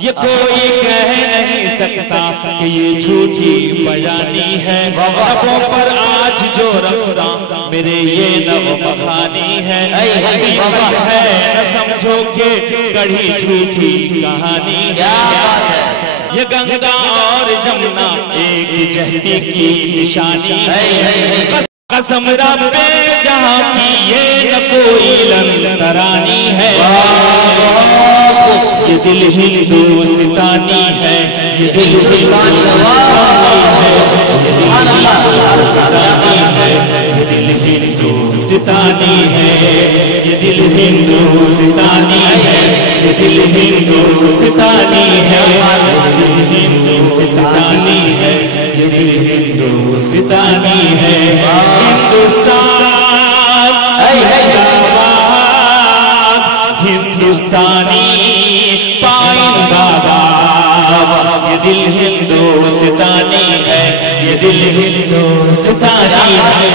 یہ کوئی کہہ نہیں سکتا کہ یہ جھوٹی بیانی ہے لبوں پر آج جو رقصاں میرے یہ نغمہ خوانی ہے حقیقت ہے نہ سمجھو کہ گڑھی جھوٹی کہانی ہے یہ گنگا اور جمنا ایک جہتی کی نشانی ہے قسم رب جہاں کی یہ نہ کوئی لنترانی ہے یہ دل ہندوستانی ہے یہ دل ہندوستانی ہے یہ دل ہندوستانی ہے یہ دل ہندوستانی ہے یہ دل ہندوستانی ہے یہ دل ہندوستانی ہے ہندوستان ہندوستانی پائندہ باد یہ دل ہندوستانی ہے یہ دل ہندوستانی ہے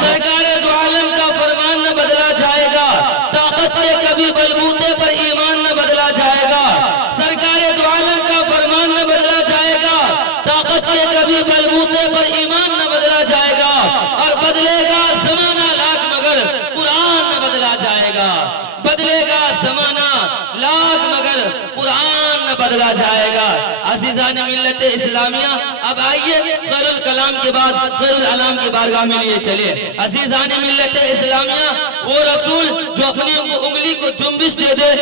سرکار دو عالم کا فرمان نہ بدلا جائے گا طاقت کے کبھی بلبوتے پر ایمان نہ بدلا جائے گا سرکار دو عالم کا فرمان نہ بدلا جائے گا طاقت کے کبھی بلبوتے پر ایمان نہ بدلا جائے گا اور بدلے گا زمانہ لاکھ مگر قرآن نہ بدلا جائے گا بدلے گا زمانہ لاکھ مگر قرآن نہ بدلا جائے گا عزیزان ملت اسلامیہ اب آئیے خیر الکلام کے بعد خیر العلام کی بارگاہ میں لیے چلے عزیزان ملت اسلامیہ وہ رسول جو اپنی انگلی کو جنبش دے دے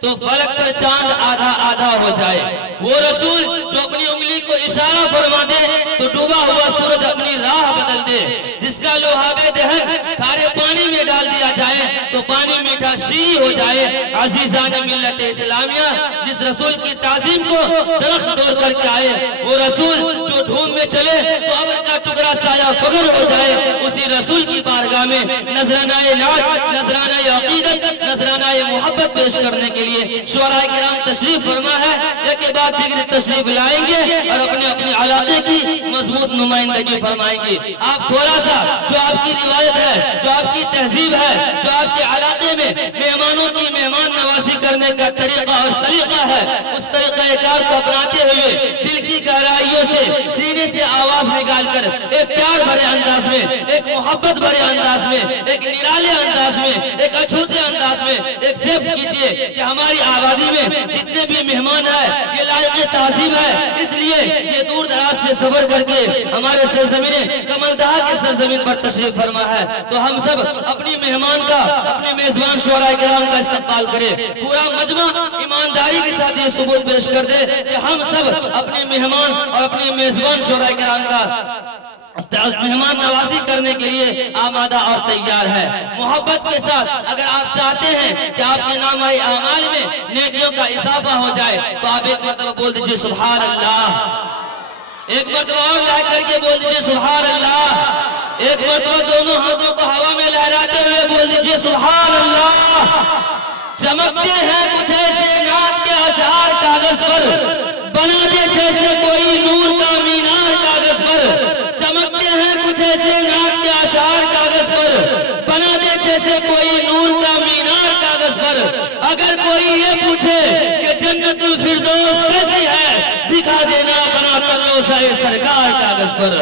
تو فلک پر چاند آدھا آدھا ہو جائے وہ رسول جو اپنی انگلی کو اشارہ فرما دے تو ڈوبا ہوا سورج اپنی راہ بدل دے جس کا لوہا بے دہن کھارے پانی میں ڈال دیا جائے تو پانی میٹھا شیریں ہو جائے عزیزان ملت اسلامیہ جس رسول کی تعظیم کو درخت توڑ کر کے آئے وہ رسول جو ڈھونڈ میں چلے تو ابر کا ٹکڑا سایہ فخر ہو جائے اسی رسول کی بارگاہ میں نذرانہ نعت نذرانہ عقیدت نذرانہ محبت پیش کرنے کے لیے شعراء کرام تشریف فرما ہے ایک کے بعد دیگر تشریف لائیں گے اور اپنے اپنے علاقے کی مضبوط نمائندگی فرمائیں گے آپ تھوڑا سا جو آپ کی روایت ہے جو آپ کی تہذیب ہے جو آپ کے علاقے میں مہمانوں کی مہمان نوازی کرنے کا طریقہ اور سلیقہ ہے اس طریقہ کار کو اپناتے ہوئے دل کی گہرائیوں سے سینے سے آواز نکال کر ایک پیار بھرے انداز میں ایک محبت بھرے انداز میں ایک نرالے انداز میں ایک اچھوتے انداز میں ایک سیفٹ کیجئے کہ ہماری آبادی میں جتنے بھی مہمان ہیں یہ لائق تعظیم ہے اس لیے یہ دور دراز سے سفر کر کے ہمارے سرزمین کمل دہا کے سرزمین پر تشریف فرما ہے تو ہم سب اپنی مہمان کا اپنے میزبان شعراء کرام کا استقبال کرے پورا مجمع ایمانداری کے ساتھ یہ ثبوت پیش کر دے کہ ہم سب اپنے مہمان اور اپنے میزبان شعراء کرام کا مہمان نوازی کرنے کے لیے آمادہ اور تیار ہے محبت کے ساتھ اگر آپ چاہتے ہیں کہ آپ کے نامہ اعمال میں نیکیوں کا اضافہ ہو جائے تو آپ ایک مرتبہ بول دیجئے سبحان اللہ ایک مرتبہ اور لہ کر کے بول دیجئے سبحان اللہ ایک مرتبہ دونوں ہاتھوں کو ہوا میں لہراتے ہوئے بول دیجئے سبحان اللہ چمکتے ہیں کچھ ایسے نعت کے اشعار کاغذ پر بنا دے جیسے کوئی نور کا مینار کاغذ پر چمکتے ہیں کچھ ایسے نعت کے اشعار کاغذ پر بنا دے جیسے کوئی نور کا مینار کاغذ پر اگر کوئی یہ پوچھے کہ جنت الفردوس کیسی ہے دکھا دینا بنا کر روضہ سرکار کاغذ پر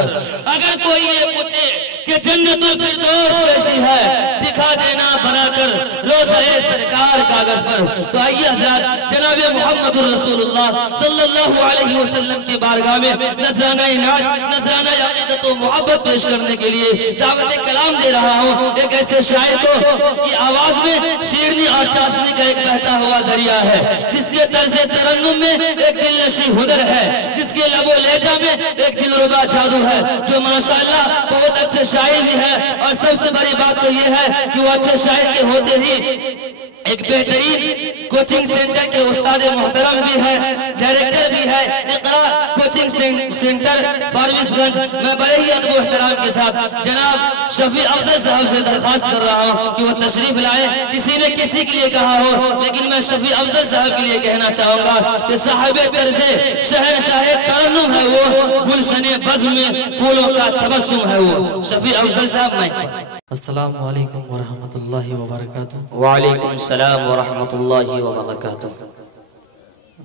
اگر کوئی یہ پوچھے کہ جنت الفردوس کیسی ہے دکھا دینا بنا کر روضہ سرکار کاغذ پر تو آئیے حضرات جناب محمد الرسول اللہ صلی اللہ علیہ وسلم کی بارگاہ میں نذرانہ نعت نذرانہ عقیدت و محبت پیش کرنے کے لیے دعوت کلام دے رہا ہوں ایک ایسے شاعر کو جس کی آواز میں شیرنی اور چاشنی کا ایک بہتا ہوا دریا ہے جس کے طرز ترنم میں ایک دل نشیں ہنر ہے جس کے لب و لہجہ میں ایک دلربا جادو ہے جو ماشاءاللہ بہت اچھے شاعر بھی ہے اور سب سے بڑی بات تو یہ ہے کہ وہ اچھے شاعر کے ہوتے ہی ایک بہترین کوچنگ سینٹر کے استاد محترم بھی ہے ڈائریکٹر بھی ہے اقرا کوچنگ سینٹر فارویس گنج میں بڑے ہی ادب و احترام کے ساتھ جناب شفیع افضل صاحب سے درخواست کر رہا ہوں کہ وہ تشریف لائے کسی نے کسی کے لیے کہا ہو لیکن میں شفیع افضل صاحب کے لیے کہنا چاہوں گا کہ صاحب طرز شہنشاہ ترنم ہے وہ گلشن بزم میں پھولوں کا تبسم ہے وہ شفیع افضل صاحب میں السلام علیکم ورحمۃ اللہ وبرکاتہ وعلیکم السلام ورحمۃ اللہ وبرکاتہ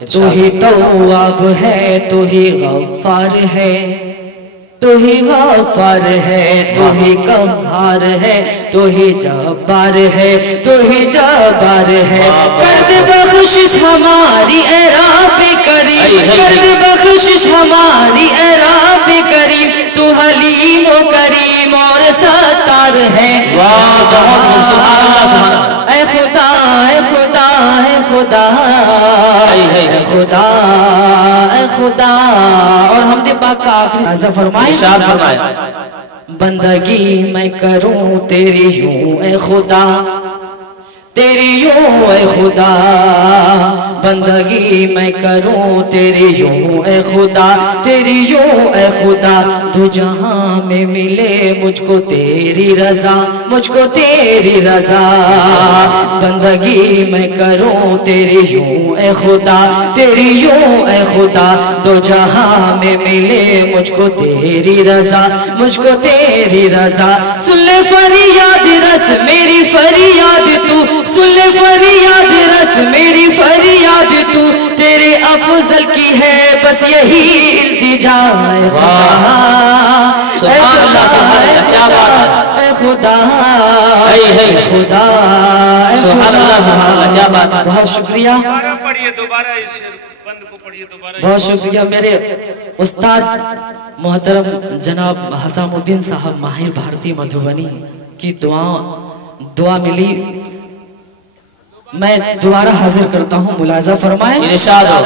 تو ہی تواب ہے تو ہی غفار ہے تو ہی غفار ہے تو ہی قہار ہے تو ہی جبار ہے تو ہی جبار ہے کر دے بخشش ہماری اے رب کریم کر دے بخشش ہماری اے رب کریم تو حلیم و کریم اور ستار ہے واہ بہت خوب سبحان اللہ سبحان اللہ اے خدا اے خدا اے خدا اے خدا اے خدا اور حمد پاک کا آخری ایسا فرمائے ارشاد فرمائے بندگی میں کروں تیری یوں اے خدا تیری یوں اے خدا بندگی میں کروں تیری یوں اے خدا تیری یوں اے خدا دو جہاں میں ملے مجھ کو تیری رضا مجھ کو تیری رضا بندگی میں کروں تیری یوں اے خدا تیری یوں اے خدا دو جہاں میں ملے مجھ کو تیری رضا مجھ کو تیری رضا سن لے فریاد رس میری فریاد تو سن لے فریاد رس میری فریاد تو تیرے افضل کی ہے بس یہی التجا اے خدا سبحان اللہ سبحان اللہ کیا بات ہے اے خدا اے خدا سبحان اللہ سبحان اللہ کیا بات ہے بہت شکریہ پڑھیے دوبارہ اس بند کو پڑھیے دوبارہ بہت شکریہ میرے استاد محترم جناب حسام الدین صاحب ماہر بھارتی مدھوبنی کی دعا ملی میں دوبارہ حاضر کرتا ہوں ملاحظہ فرمائیں ارشاد ہو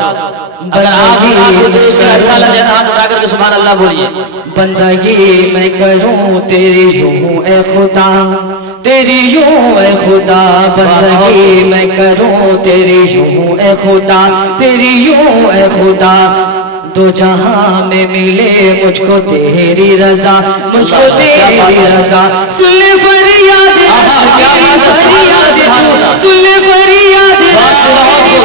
اگر آپ کو دیش سے اچھا لگے تو ہاتھ اٹھا کر کے سبحان اللہ بولیے بندگی میں کروں تیری یوں اے خدا تیری یوں اے خدا بندگی میں کروں تیری یوں اے خدا تیری یوں اے خدا دو جہاں میں ملے مجھ کو تیری رضا مجھ کو تیری رضا سن لے فریاد سن لے فریاد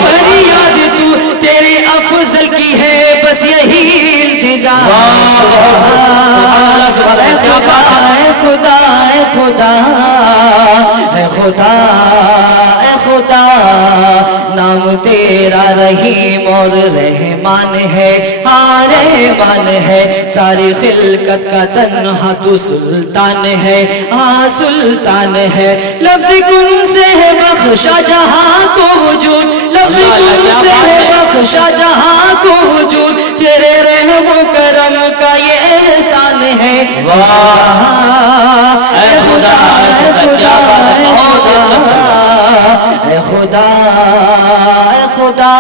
فریاد تو تیرے افضل کی ہے بس یہی التجا اے خدا اے خدا اے خدا اے خدا نام تیرا رحیم اور رحمان ہے ہاں رحمان ہے ساری خلقت کا تنہا تو سلطان ہے ہاں سلطان ہے لفظ کن سے ہے بخشا جہاں کو وجود لفظ کن سے ہے بخشا جہاں کو وجود تیرے رحم و کرم کا یہ احسان ہے اے خدا اے خدا اے خدا اے خدا